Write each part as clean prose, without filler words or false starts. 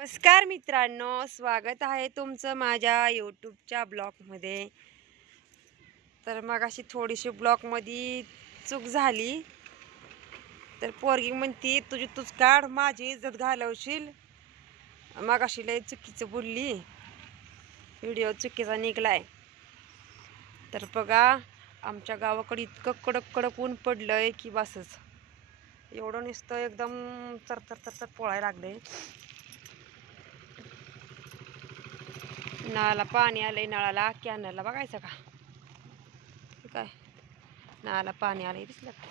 नमस्कार मित्रांनो, स्वागत आहे तुमचं माझ्या यूट्यूबच्या ब्लॉगमध्ये. तर मग अशी थोडीशी ब्लॉगमध्ये चूक झाली. तर पोरगी म्हणती तुझी तूच काढ, माझी इज्जत घालवशील. मग अशी लय चुकीचं बोलली, व्हिडिओ चुकीचा निघलाय. तर बघा, आमच्या गावाकडे इतकं कडक कडक ऊन पडलंय की बसच. एवढं नुसतं एकदम चरचर चरचर पोळायला लागले. नळाला पाणी आलंय, नळाला कॅनलला बघायचं का काय, नळाला पाणी आलंय दिसलं का,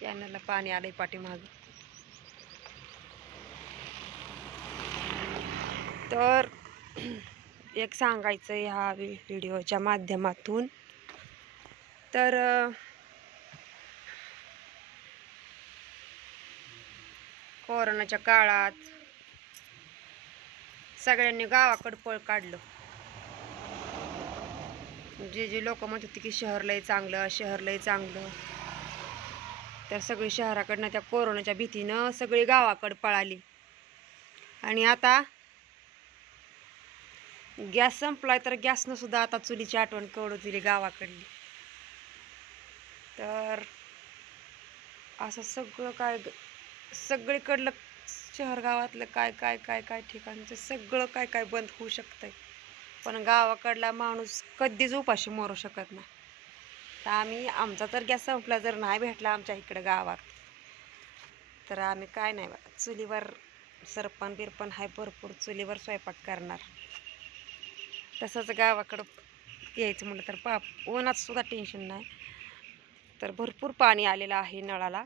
कॅनलला पाणी आलंय पाठीमाग. तर एक सांगायचं ह्या व्हिडिओच्या माध्यमातून, तर कोरोनाच्या काळात सगळ्यांनी गावाकडं पळ काढलं. जे लोक म्हणत होते की शहर लय चांगलं, शहर लय चांगलं, तर सगळी शहराकडनं त्या कोरोनाच्या भीतीनं सगळी गावाकडं पळाली. आणि आता गॅस संपलाय, तर गॅसनं सुद्धा आता चुलीची आठवण करू दिली गावाकडली. तर असं सगळं काय, सगळीकडलं शहर गावातलं काय काय काय काय ठिकाणचं सगळं काय काय बंद होऊ शकतंय, पण गावाकडला माणूस कधीच उपाशी मरू शकत नाही. तर आम्ही, आमचा तर गॅस संपला, जर नाही भेटला आमच्या इकडं गावात, तर आम्ही काय नाही बघा, चुलीवर सरपण बिरपण आहे भरपूर, चुलीवर स्वयंपाक करणार. तसंच गावाकडं यायचं म्हटलं तर उन्हात सुद्धा टेन्शन नाही. तर भरपूर पाणी आलेलं आहे नळाला.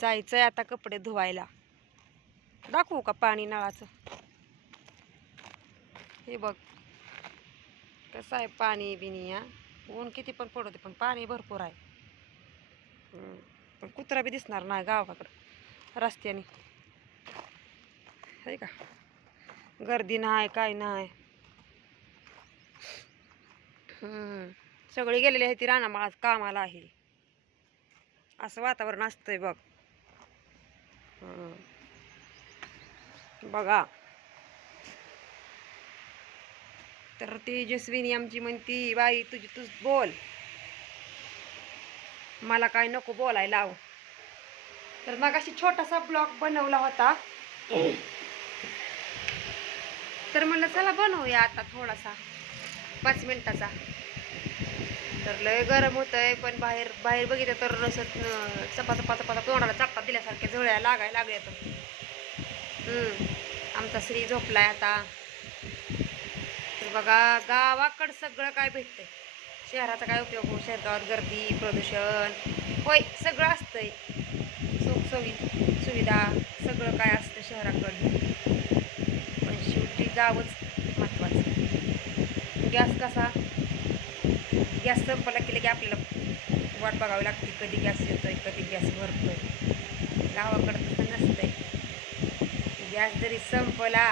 जायचंय आता कपडे धुवायला. दाखवू का पाणी नळाचं? हे बघ कसं आहे पाणी बिनी. ऊन किती पण पडते, पण पाणी भरपूर आहे. पण कुत्रा बी दिसणार नाही गावाकडं रस्त्याने, आहे का, गर्दी नाही काय नाही. सगळे गेलेले आहे ती रानामाळात कामाला आहे, असं वातावरण असतंय बघ. बघा, तर तेजस्विनी आमची म्हणती बाई तुझी तूच बोल, मला काय नको बोलायला लाव. तर मग अशी छोटासा ब्लॉग बनवला होता, तर म्हणलं चला बनवूया आता थोडासा 5 मिनिटाचा. तर लय गरम होतंय, पण बाहेर बाहेर बघितलं तर रसत चपा चपा चपा तोंडाला चपा दिल्यासारखे झोळ्या लागायला लागल्या. तर आमचा श्री झोपलाय आता. तर बघा, गावाकडं सगळं काय भेटतंय, शहराचा काय उपयोग हो. शहरात गर्दी, प्रदूषण, होय सगळं असतंय, सुविधा सगळं काय असतं शहराकडं, पण शेवटी गावच महत्त्वाचं. गॅस कसा, गॅस संपला केलं की आपल्याला वाट बघावी लागते, कधी गॅस येतोय कधी गॅस भरतोय. गावाकडं तसं नसतंय. गॅस जरी संपला,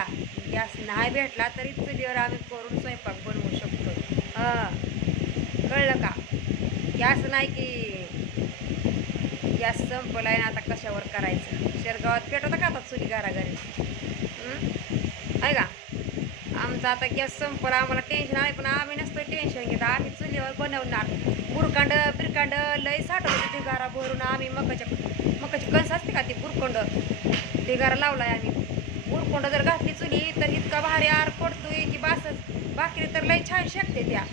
गॅस नाही भेटला तरी चुलीवर आम्ही करून स्वयंपाक बनवू शकतो. कळलं का? गॅस नाही की गॅस संपलाय ना आता कशावर करायचं. शेरगावात पेटवता का आता चुली घराघरी, आहे का? आमचा आता गॅस संपला, आम्हाला टेन्शन आहे, पण आम्ही नसतो टेन्शन घेत. आम्ही चुलीवर बनवणार. बुरकांड बिरकांड लय साठवलं ढिगारा भरून. आम्ही मकाची कणस असते का ती बुरकोंड, ढिगारा लावलाय आम्ही. बुरकोंड जर घातली चुली तर इतका भारी आर पडतोय की बासच. भाकरी तर लय छान शेकते त्या.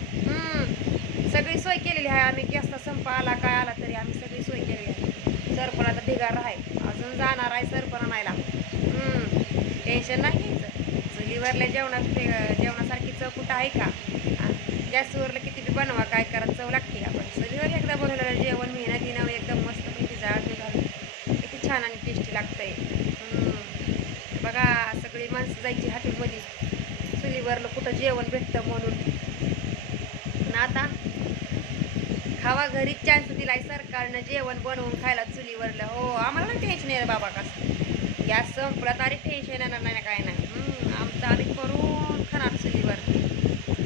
सगळी सोय केलेली आहे आम्ही. गॅसचा संप आला काय आला तरी आम्ही सगळी सोय केलेली आहे. सरपणाचा ढिगारा आहे, अजून जाणार आहे सरपण आणायला. टेन्शन नाही घ्यायचं. चुलीवरल्या जेवणासारखी चव कुठं आहे का? गॅसवरलं किती बी बनवा काय करा, चव लागते. आपण चुलीवर एकदा बनवलेलं जेवण मेहनतीनं एकदम मस्त पैकी जाळून घालून किती छान आणि टेस्टी लागतंय. बघा, सगळी माणसं जायची हॉटेलमध्ये चुलीवरलं कुठं जेवण भेटतं म्हणून. पण आता खावा घरी चान्स दिलाय सरकारनं जेवण बनवून खायला चुलीवरलं. हो, आम्हाला नाही टेन्शन आहे बाबा कसं. गॅस संपला तरी टेन्शन येणार नाही, काय नाही. आमचं आम्ही करून खाणार चुलीवर.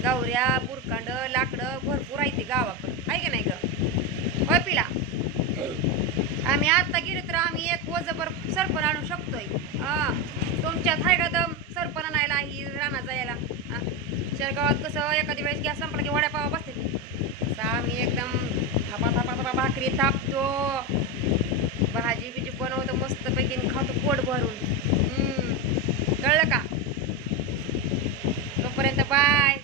गवऱ्या बुरकांड लाकडं भरपूर आहे ते गावाकडं, आहे की नाही ग? होय पिला, आम्ही आता गेलो तर आम्ही एक वजभर सरपण आणू शकतोय. तुमच्यात आहे का दम सरपण आणायला ही रानात जायला हा? शेरगावात कसं एखाद्या वेळेस गॅस संपला की वड्यापावा बसते तसं आम्ही एकदम थापा थापा थापा भाकरी थापतो भाजी बिजी बनवतो मस्तपैकी आणि खातो पोट भरून कळलं का तोपर्यंत बाय